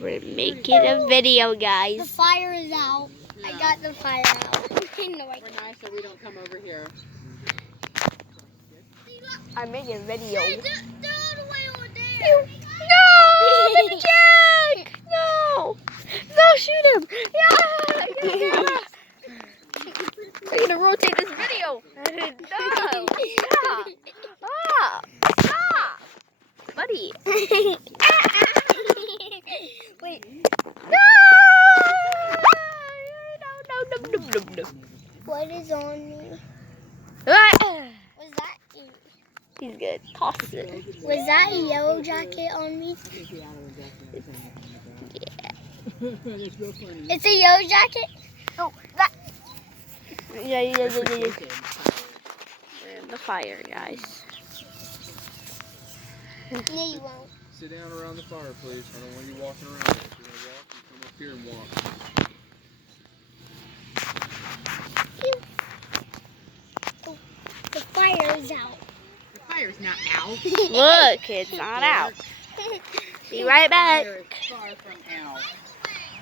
We're making a video, guys. The fire is out. Yeah. I got the fire out. We're nice so we don't come over here. I'm making a video. Hey, they're all the way over there. No, baby Jack! No! No, shoot him! Yeah! I'm gonna rotate this video. No! Stop! Stop! Buddy! Wait. No! No. What is on me? Ah! Was that? He's good. Toss it. Was that a yellow jacket on me? Yeah. It's a yellow jacket. Oh, that. Yeah. We're in the fire, guys. No, you won't. Sit down around the fire, please. I don't want you walking around. If you're going to walk, you come up here and walk. Oh, the fire is out. The fire's not out. Look, it's not out. Be right back. The fire is far from out.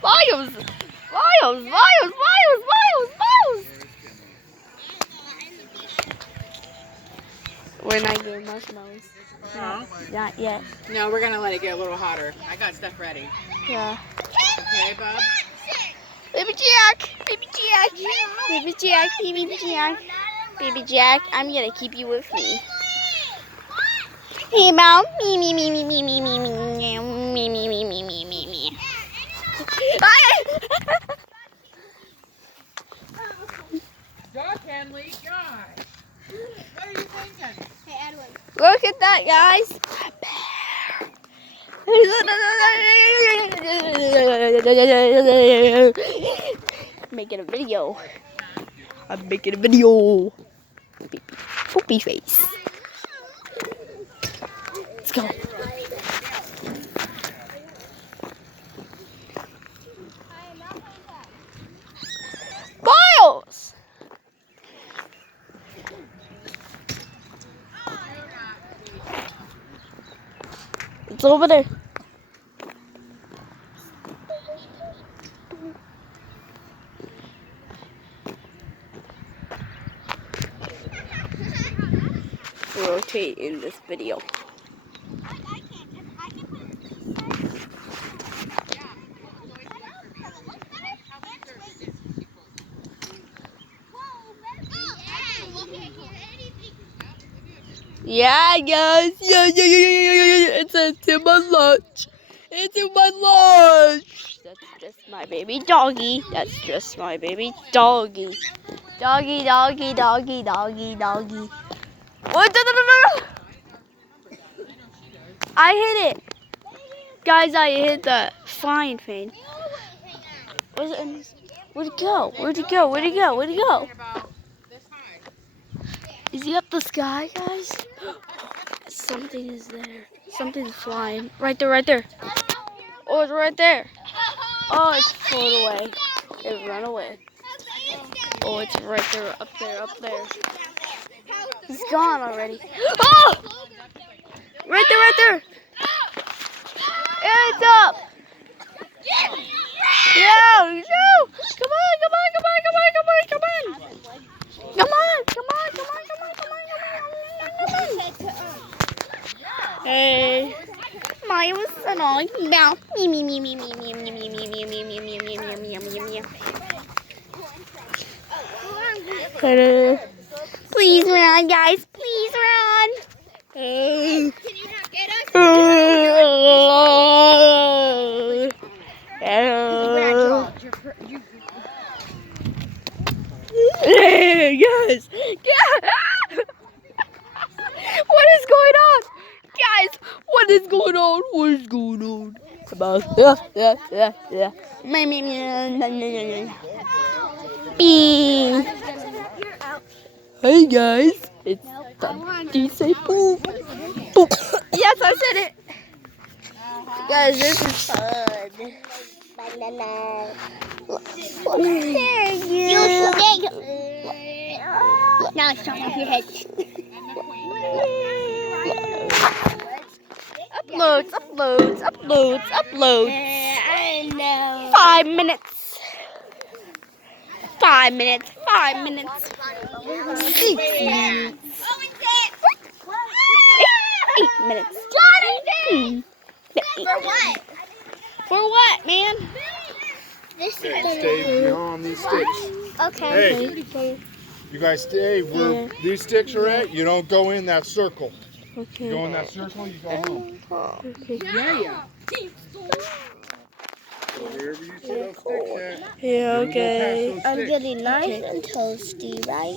Miles! We're not getting marshmallows. No? Not yet. No, we're going to let it get a little hotter. I got stuff ready. Yeah. Okay, bub? Baby Jack! Baby Jack, I'm gonna keep you with me. Hey, Mom. Me. God, Henley, God. What are you thinking? Hey, Edwin. Look at that, guys. Making a video. I'm making a video. Poopy face. Let's go. Miles! It's over there. Rotate in this video. Yeah, guys. Yeah. It's in my lunch. It's in my lunch. That's just my baby doggy. Doggy. Doggy. What? No. I hit it. Guys, I hit the flying thing. Where'd it go? Is he up the sky, guys? Something is there. Something's flying. Right there. Oh, it's right there. Oh, it's flown away. It ran away. Oh, it's right there. Up there. He's gone already. Oh! Right there. It's up. No. Come on. Hey. Maya was annoying. Meow. Me. Please run, guys. Please run. Can you not get us? Hey, guys. What is going on? Guys, what is going on? Come on. Yeah. Beep. Hey, guys. It's time to say poop. Yes, I said it. Guys, this is fun. Now it's showing off your head. Uploads. No. 5 minutes. 5 minutes. 5 minutes. 6 minutes. 8 minutes. Johnny! For what? For what, man? This is Hey, gonna stay beyond these sticks. Okay. Hey, you guys stay where these sticks are at. You don't go in that circle. You Okay. go in that circle, you go home. Okay. Wherever you see those sticks at, Yeah, you don't go okay. past those sticks. getting nice and toasty, right?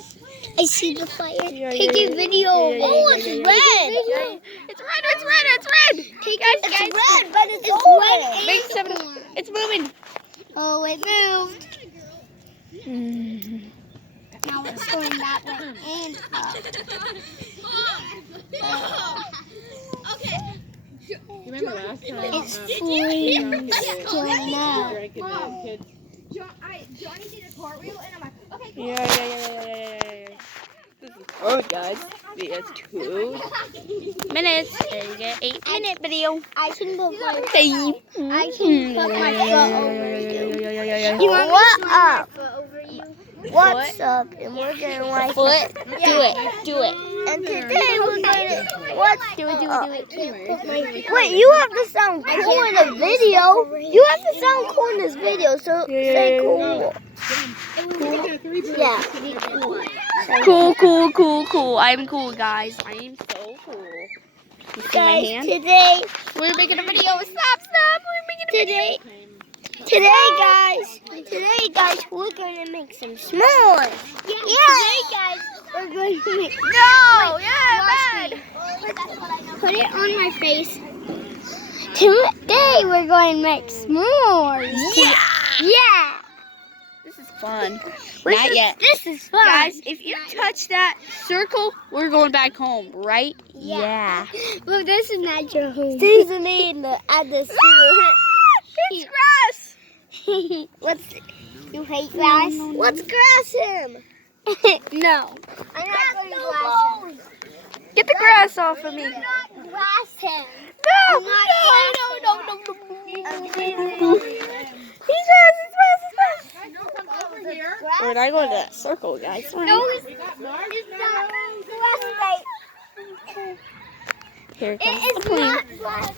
I see the fire. Yeah, Take yeah, a video. yeah, Oh, yeah, it's yeah, red. It's red, it's red, it's red. Take it's red, but it's orange. Make 7. It's moving. Oh, it moved. Now it's going that way and up. You remember last time? It's flying still now. Johnny did a cartwheel, and I'm like, okay, cool. Yeah. This is fun, guys. It's 2 minutes. And you get 8-minute video. I can put my Hey. I can put my foot over you. You What up? Over you. What's up? And we're gonna like Foot. Do it. And today we're gonna Do it. wait. You have to sound cool in the video. You have to sound cool in this video. So say cool. Yeah. Be cool. Cool. I'm cool, guys. I am so cool. You see my Guys, hand? today, We're making a video. Stop. We're making a video. today, guys, we're gonna make some s'mores. Yeah. Today, guys, we're going to make. No. Yeah, Watch bad. me. Put it on my face. Today, we're going to make s'mores. Yeah. This is fun. Not yet. This is fun. Guys, if you touch that circle, we're going back home, right? Yeah. Look, this is not your home. This is me at the zoo. It's grass. You hate grass? Let's grass him. No. I'm not going to grass him. Get the grass off of me. I'm not grass him. No. I'm not No. He's fast. We're not going to that circle, guys. No, it's not grass. Here comes It the is plane. not grass.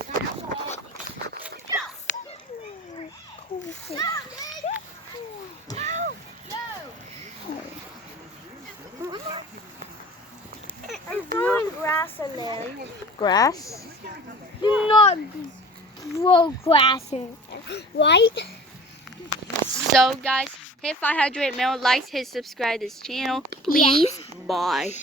I'm throwing grass in there. Grass? Do not grow grass in there, right? So, guys, hit 500 million likes, hit subscribe to this channel. Please. Bye.